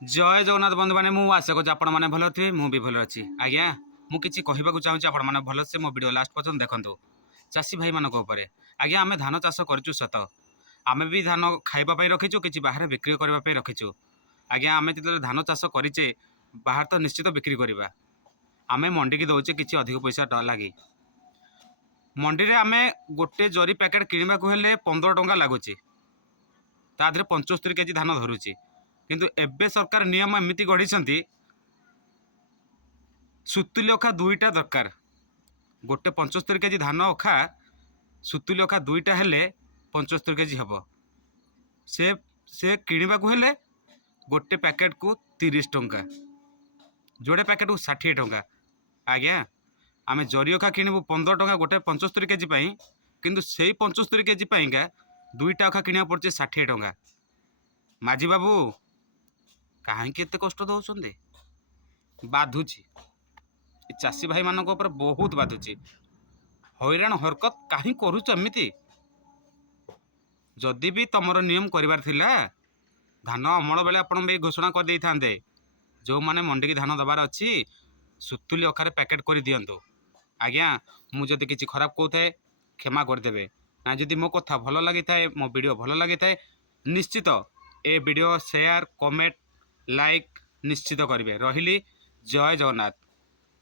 जय जगन्नाथ बंधु मैंने मुझे आशा करूँ आपण मैंने भल थे मुझे भल अच्छी आज्ञा मुझे कहूँ चाहूँगी आपण मैंने भलसे मो वीडियो लास्ट पर्यटन देखूँ चाषी भाई मानक आज्ञा आम धान चाष करूँ सत आम भी धान खावाई रखीचु कि बाहर बिक्री करने रखीचु आज्ञा आम जो धान चाष करे बाहर तो निश्चित बिक्री करवा आम मंडी की दौचे कि अधिक पैसा लगे मंडी में आम गोटे जरी पैकेट किणवा को 15 टंका लगुच तादेह 75 केजी धान धरुची किंतु एबे सरकार नियम एमती गढ़ी सुतुली अखा दुईटा दरकार गोटे 75 केजी धान अखा सुतुली अखा दुईटा हेले 75 केजी हम से से किणवा को हेले गोटे पैकेट को 30 टंका जोड़े पैकेट को 60 टंका आज्ञा आम जरी अखा किणबू 15 टंका गोटे 75 केजी किंतु से 75 केजी का दुईटा अखा किणा पड़े 60 टंका माझी बाबू कहीं एते कष्ट दौरान बाधुची चाषी भाई मान बहुत बाधुची हैरान हरकत कहीं करुच एमती जदि भी तुमर नियम करार धान अमल बेले आप घोषणा कर दे था जो मैंने मंडी की धान दबार अच्छी सुतुली अखारे पैकेट कर दिंतु आज्ञा मुझे किसी खराब कहूए क्षमा करदे ना जदि मो कथा भल लगी था मो वीडियो भल लगी था निश्चित ए वीडियो शेयर कमेंट लाइक निश्चित करेंगे रही जय जगन्नाथ।